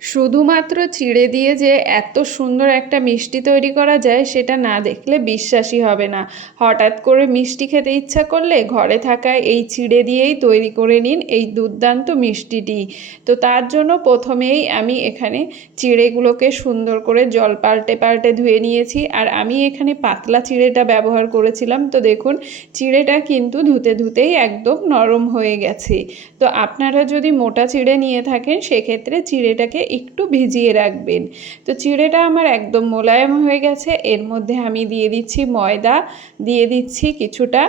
শুধুমাত্র চিড়ে দিয়ে যে এত সুন্দর একটা মিষ্টি তৈরি করা যায় সেটা না দেখলে বিশ্বাসই হবে না। হঠাৎ করে মিষ্টি খেতে ইচ্ছা করলে ঘরে থাকা এই চিড়ে দিয়েই তৈরি করে নিন এই দুর্দান্ত মিষ্টিটি। তো তার জন্য প্রথমেই আমি এখানে চিড়েগুলোকে সুন্দর করে জল পাল্টে পাল্টে ধুয়ে নিয়েছি, আর আমি এখানে পাতলা চিড়েটা ব্যবহার করেছিলাম। তো দেখুন চিড়েটা কিন্তু ধুতে ধুতেই একদম নরম হয়ে গেছে। তো আপনারা যদি মোটা চিড়ে নিয়ে থাকেন সেক্ষেত্রে চিড়েটাকে একটু ভিজিয়ে রাখবেন। তো চিড়েটা আমার একদম মোলায়েম হয়ে গেছে। এর মধ্যে আমি দিয়ে দিচ্ছি ময়দা, দিয়ে দিচ্ছি কিছুটা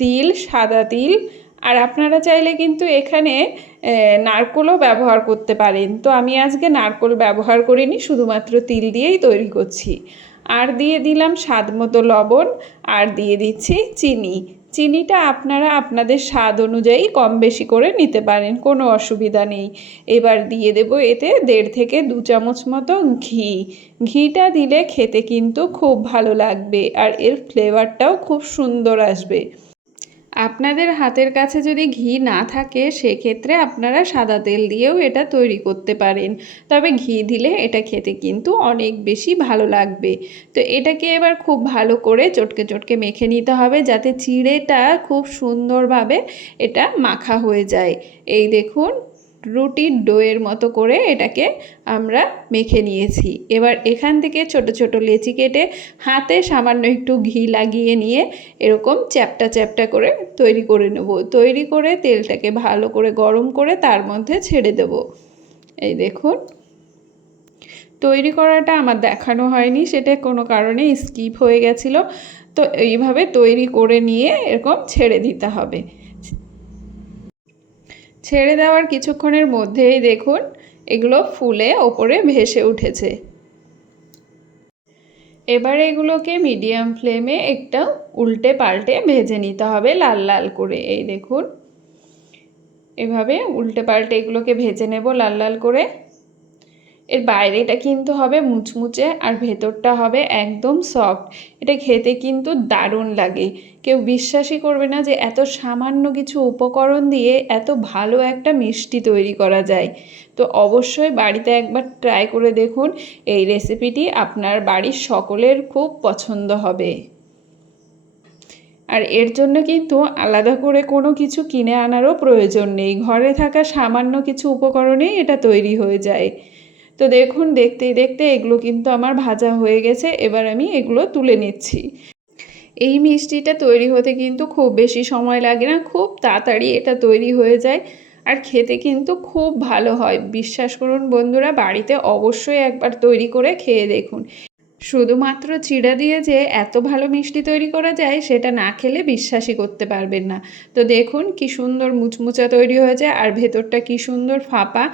তিল, সাদা তিল, আর আপনারা চাইলে কিন্তু এখানে নারকেলও ব্যবহার করতে পারেন। তো আমি আজকে নারকেল ব্যবহার করিনি, শুধুমাত্র তিল দিয়েই তৈরি করছি। আর দিয়ে দিলাম স্বাদ মতো লবণ, আর দিয়ে দিচ্ছি চিনি। চিনিটা আপনারা আপনাদের স্বাদ অনুযায়ী কম বেশি করে নিতে পারেন, কোনো অসুবিধা নেই। এবার দিয়ে দেব এতে 1.5 থেকে 2 চামচ মতো ঘি। ঘিটা দিলে খেতে কিন্তু খুব ভালো লাগবে, আর এর ফ্লেভারটাও খুব সুন্দর আসবে। আপনাদের হাতের কাছে যদি ঘি না থাকে সেক্ষেত্রে আপনারা সাদা তেল দিয়েও এটা তৈরি করতে পারেন, তবে ঘি দিলে এটা খেতে কিন্তু অনেক বেশি ভালো লাগবে। তো এটাকে এবার খুব ভালো করে চটকে চটকে মেখে নিতে হবে যাতে চিড়েটা খুব সুন্দরভাবে এটা মাখা হয়ে যায়। এই দেখুন রুটির ডোয়ের মতো করে এটাকে আমরা মেখে নিয়েছি। এবার এখান থেকে ছোট ছোট লেচি কেটে হাতে সামান্য একটু ঘি লাগিয়ে নিয়ে এরকম চ্যাপ্টা চ্যাপ্টা করে তৈরি করে নেব। তৈরি করে তেলটাকে ভালো করে গরম করে তার মধ্যে ছেড়ে দেব। এই দেখুন তৈরি করাটা আমার দেখানো হয়নি, সেটা কোনো কারণে স্কিপ হয়ে গেছিলো। তো এইভাবে তৈরি করে নিয়ে এরকম ছেড়ে দিতে হবে। ছেড়ে দেওয়ার কিছুক্ষণের মধ্যেই দেখুন এগুলো ফুলে ওপরে ভেসে উঠেছে। এবার এগুলোকে মিডিয়াম ফ্লেমে একটা উল্টে পাল্টে ভেজে নিতে হবে লাল লাল করে। এই দেখুন এভাবে উল্টে পাল্টে এগুলোকে ভেজে নেব লাল লাল করে। এর বাইরেটা কিন্তু হবে মুচমুচে আর ভেতরটা হবে একদম সফট। এটা খেতে কিন্তু দারুণ লাগে। কেউ বিশ্বাসই করবে না যে এত সামান্য কিছু উপকরণ দিয়ে এত ভালো একটা মিষ্টি তৈরি করা যায়। তো অবশ্যই বাড়িতে একবার ট্রাই করে দেখুন। এই রেসিপিটি আপনার বাড়ির সকলের খুব পছন্দ হবে। আর এর জন্য কিন্তু আলাদা করে কোনো কিছু কিনে আনারও প্রয়োজন নেই, ঘরে থাকা সামান্য কিছু উপকরণেই এটা তৈরি হয়ে যায়। তো দেখুন দেখতে দেখতে এগুলো কিন্তু আমার ভাজা হয়ে গেছে। এবার আমি এগুলো তুলে নিচ্ছি। এই মিষ্টিটা তৈরি হতে কিন্তু খুব বেশি সময় লাগে না, খুব তাড়াতাড়ি এটা তৈরি হয়ে যায়, আর খেতে কিন্তু খুব ভালো হয়। বিশ্বাস করুন বন্ধুরা, বাড়িতে অবশ্যই একবার তৈরি করে খেয়ে দেখুন। শুধুমাত্র চিড়া দিয়ে যে এত ভালো মিষ্টি তৈরি করা যায় সেটা না খেলে বিশ্বাসই করতে পারবেন না। তো দেখুন কি সুন্দর মুচমুচা তৈরি হয়েছে, আর ভেতরটা কি সুন্দর ফাঁপা,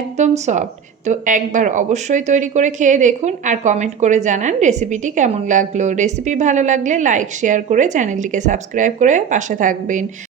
একদম সফট। তো একবার অবশ্যই তৈরি করে খেয়ে দেখুন আর কমেন্ট করে জানান রেসিপিটি কেমন লাগলো। রেসিপি ভালো লাগলে লাইক শেয়ার করে চ্যানেলটিকে সাবস্ক্রাইব করে পাশে থাকবেন।